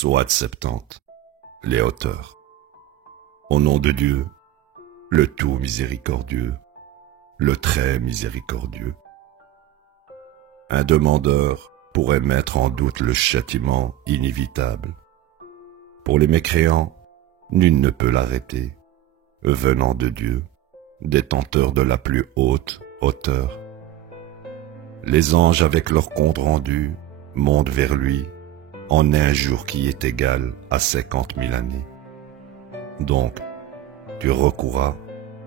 Sourate 70, les auteurs. Au nom de Dieu, le tout miséricordieux, le très miséricordieux. Un demandeur pourrait mettre en doute le châtiment inévitable. Pour les mécréants, nul ne peut l'arrêter, venant de Dieu, détenteur de la plus haute hauteur. Les anges avec leur compte rendu montent vers lui en un jour qui est égal à 50 000 années. Donc, tu recourras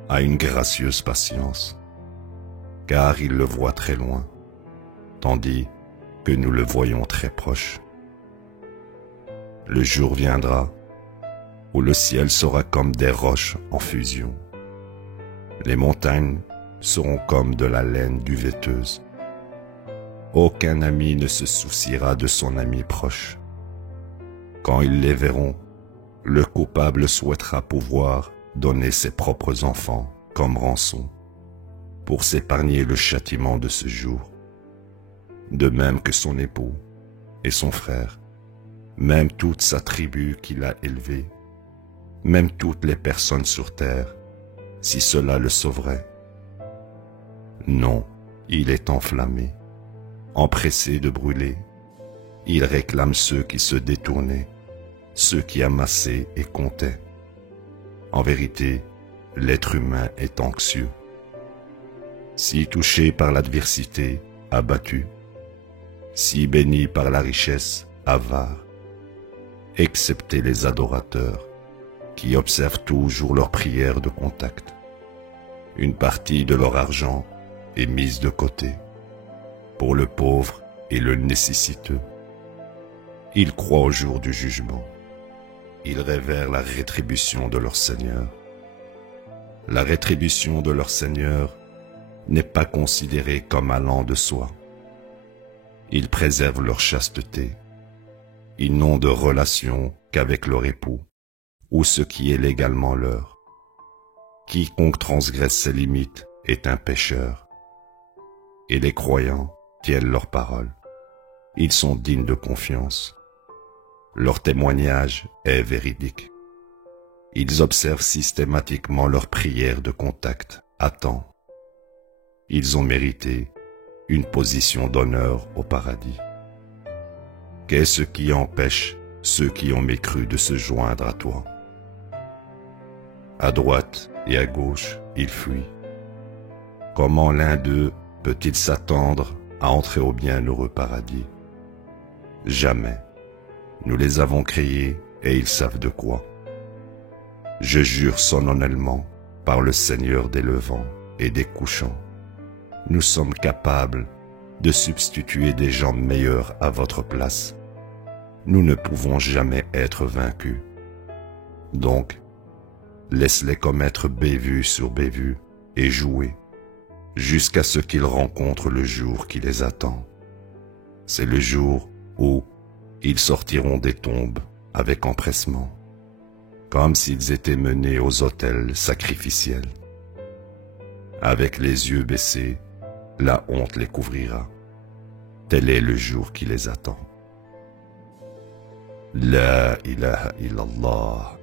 à une gracieuse patience, car il le voit très loin, tandis que nous le voyons très proche. Le jour viendra où le ciel sera comme des roches en fusion. Les montagnes seront comme de la laine duvéteuse. Aucun ami ne se souciera de son ami proche. Quand ils les verront, le coupable souhaitera pouvoir donner ses propres enfants comme rançon pour s'épargner le châtiment de ce jour. De même que son époux et son frère, même toute sa tribu qu'il a élevée, même toutes les personnes sur terre, si cela le sauverait. Non, il est enflammé, empressé de brûler. Il réclame ceux qui se détournaient, ceux qui amassaient et comptaient. En vérité, l'être humain est anxieux. Si touché par l'adversité, abattu, si béni par la richesse, avare, excepté les adorateurs, qui observent toujours leurs prières de contact. Une partie de leur argent est mise de côté pour le pauvre et le nécessiteux. Ils croient au jour du jugement. Ils révèrent la rétribution de leur Seigneur. La rétribution de leur Seigneur n'est pas considérée comme allant de soi. Ils préservent leur chasteté. Ils n'ont de relation qu'avec leur époux ou ce qui est légalement leur. Quiconque transgresse ses limites est un pécheur. Et les croyants tiennent leur parole. Ils sont dignes de confiance. Leur témoignage est véridique. Ils observent systématiquement leurs prières de contact à temps. Ils ont mérité une position d'honneur au paradis. Qu'est-ce qui empêche ceux qui ont mécru de se joindre à toi? À droite et à gauche, ils fuient. Comment l'un d'eux peut-il s'attendre à entrer au bienheureux paradis? Jamais. Nous les avons créés et ils savent de quoi. Je jure solennellement par le Seigneur des levants et des couchants, nous sommes capables de substituer des gens meilleurs à votre place. Nous ne pouvons jamais être vaincus. Donc, laisse-les commettre bévue sur bévue et jouer jusqu'à ce qu'ils rencontrent le jour qui les attend. C'est le jour où ils sortiront des tombes avec empressement, comme s'ils étaient menés aux autels sacrificiels. Avec les yeux baissés, la honte les couvrira. Tel est le jour qui les attend. La ilaha illallah.